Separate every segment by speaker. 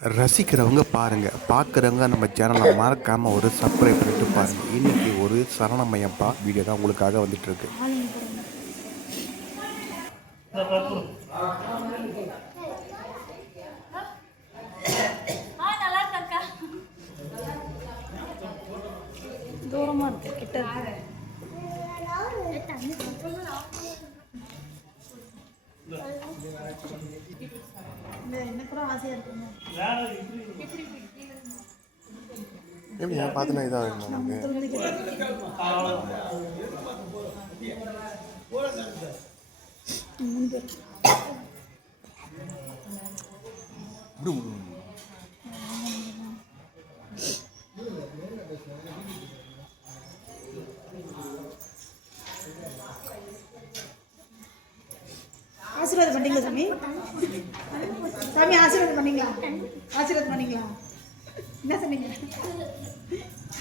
Speaker 1: ரசிக்கிறவங்க பாருங்கள் பார்க்குறவங்க நம்ம சேனலை மறக்காமல் ஒரு சப்ஸ்கிரைப் பண்ணிட்டு பாருங்கள் இன்றைக்கி ஒரு சரணமயப்பா வீடியோ தான் உங்களுக்காக வந்துட்டுருக்கு.
Speaker 2: ஆ இருக்கு. எனக்கு கூட ஆசையா இருக்குங்க.
Speaker 1: எப்படி ஏன் பார்த்துனா இதாக நமக்கு
Speaker 3: ஆசீர்வாதம் பண்ணீங்களா சாமி. சாமி ஆசீர்வாதம் பண்ணீங்களா ஆசீர்வாதம் பண்ணீங்களா என்ன சொன்னீங்க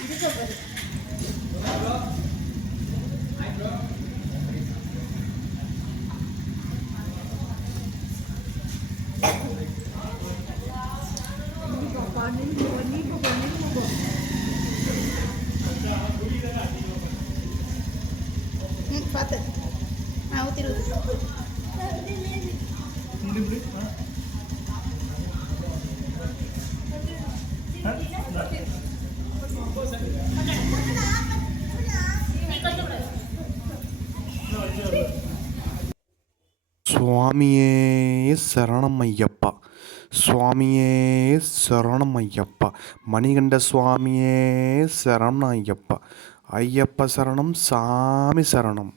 Speaker 3: இது சொல்றது. நீ பாப்பா, நீ போ, நீ போ, நீ போ. ம், பார்த்து ஆ ஊற்றிடுவது
Speaker 1: சுவாமியே சரணம் ஐயப்பா சுவாமியே சரணம் ஐயப்பா மணிகண்ட சுவாமியே சரணம் ஐயப்பா ஐயப்ப சரணம் சாமி சரணம்.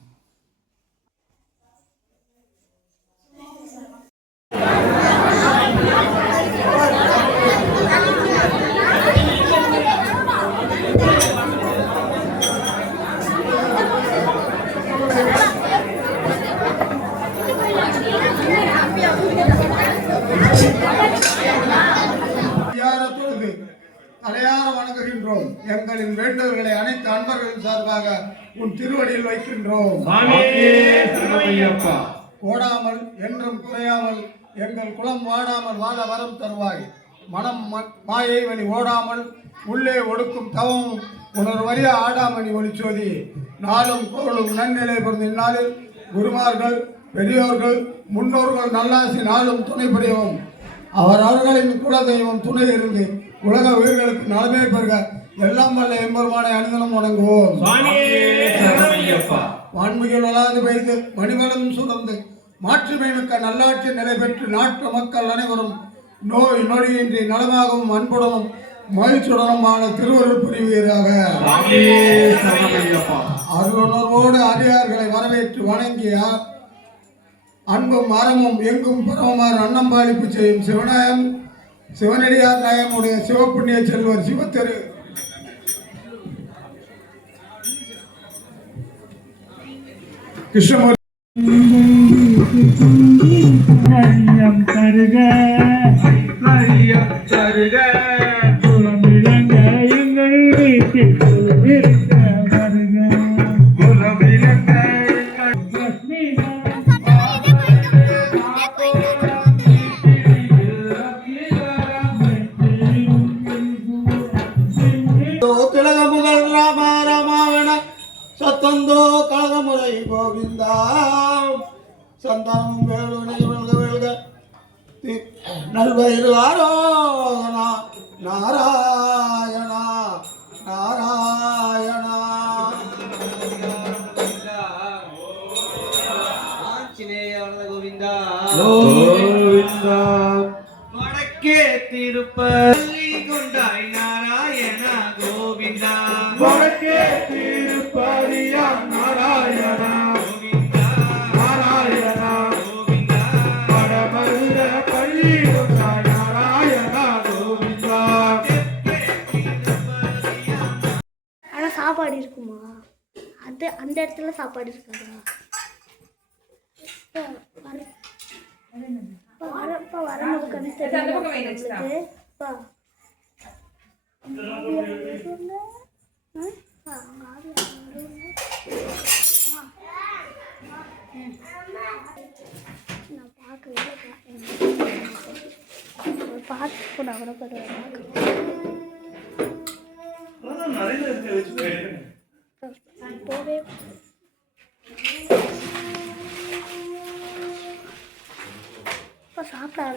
Speaker 4: தலையார வணங்குகின்றோம் எங்களின் வேண்டுதல்களை அனைத்து அன்பர்களின் சார்பாக உன் திருவடியில் வைக்கின்றோம். ஓடாமல் என்றும் குறையாமல் எங்கள் குலம் வாடாமல் வாழ வரம் தருவாய். மனம் மாயை வழி ஓடாமல் உள்ளே ஒடுக்கும் தவம் உணர் வழிய ஆடாமணி ஒளிச்சோதி நாளும் பொருளும் நன்னிலை பிறந்த இந்நாளில் குருமார்கள் பெரியோர்கள் முன்னோர்கள் நல்லாசி நாளும் துணை புரியவும் அவர் அவர்களின் குலதெய்வம் துணை இருந்து உலக உயிர்களுக்கு நலமே பெறுக. எல்லாம் வல்ல எம்பெருமானை அனுதனம் வணங்குவோம். வான்மிகள் வளாது பெய்து மணிவளம் சுரந்து மாற்றுமை மிக்க நல்லாட்சி நிலை பெற்று நாட்டு மக்கள் அனைவரும் நோய் நொடியின்றி நலமாகவும் அன்புடனும் மகிழ்ச்சியுடனுமான திருவருள் புரிவீராக. அருளுணர்வோடு அடியார்களை வரவேற்று வணங்கி ஆ- அன்பும் அறமும் எங்கும் பரவமாறு அன்னம்பாளிப்பு செய்யும் சிவநாயம் சிவனடியார் நாயமுடைய சிவப்புண்ணிய செல்வர் சிவத்தரு. கிருஷ்ணமூர்த்தி.
Speaker 5: தருக தருக.
Speaker 4: நல்வயிறு ஆரோகணா நாராயணா நாராயணா.
Speaker 5: கோவிந்தா.
Speaker 6: வடக்கே திருப்பள்ளி கொண்டாய் நாராயண கோவிந்தா.
Speaker 5: வடக்கே திருப்பதியா நாராயணா.
Speaker 2: சாப்பாடு இருக்குமா அது அந்த இடத்துல சாப்பாடு இருக்காதா இப்ப வர- இப்ப வர இப்ப வரும்போது கண்ணு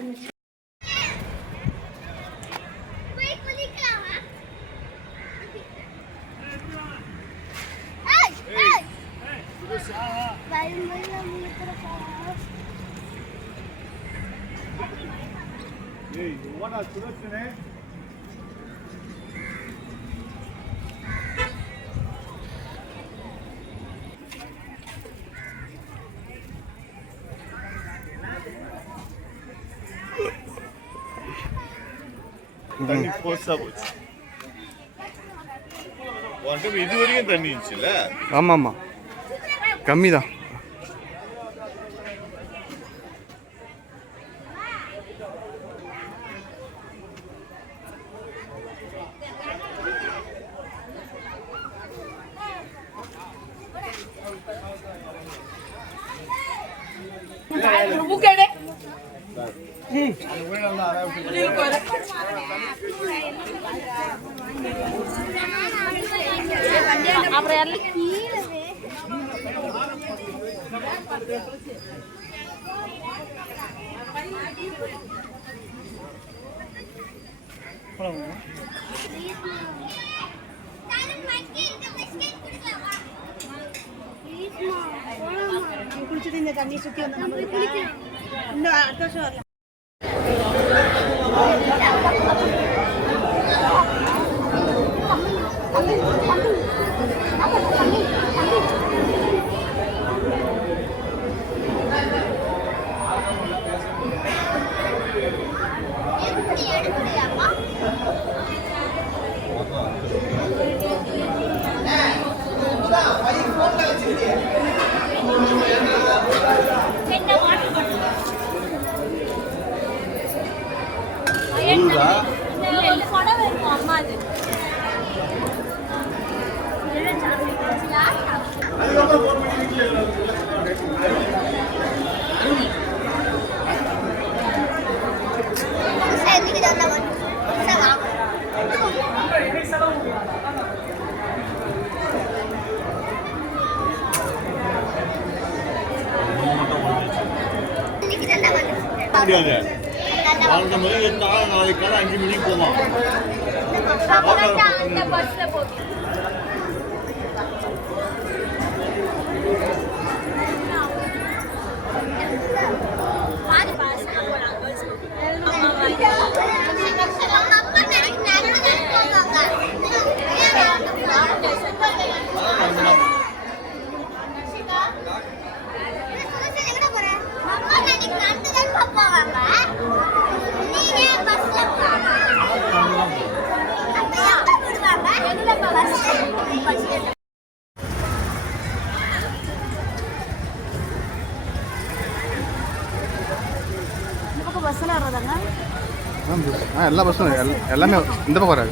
Speaker 7: சாப்பிட ஆரம்பிச்சு
Speaker 8: தண்ணி ஃபோர்ஸா போச்சு. இது வரைக்கும் தண்ணி இருந்துச்சுல்ல?
Speaker 9: ஆமாம் ஆமாம் கம்மி தான்
Speaker 7: அப்புறம்
Speaker 10: குளிச்சுட்டு இந்த தண்ணி சுத்தி வந்து இன்னும் அடுத்த வருஷம் வரல
Speaker 8: முடியாது நாலு மணிக்கு எடுத்தாலும் நாளைக்கு காலை அஞ்சு மணிக்கு போவான்
Speaker 10: வர்றதாங்க?
Speaker 9: ஆ எல்லா பஸ்ஸும் எல்லாமே இந்த பக்கம் வராது.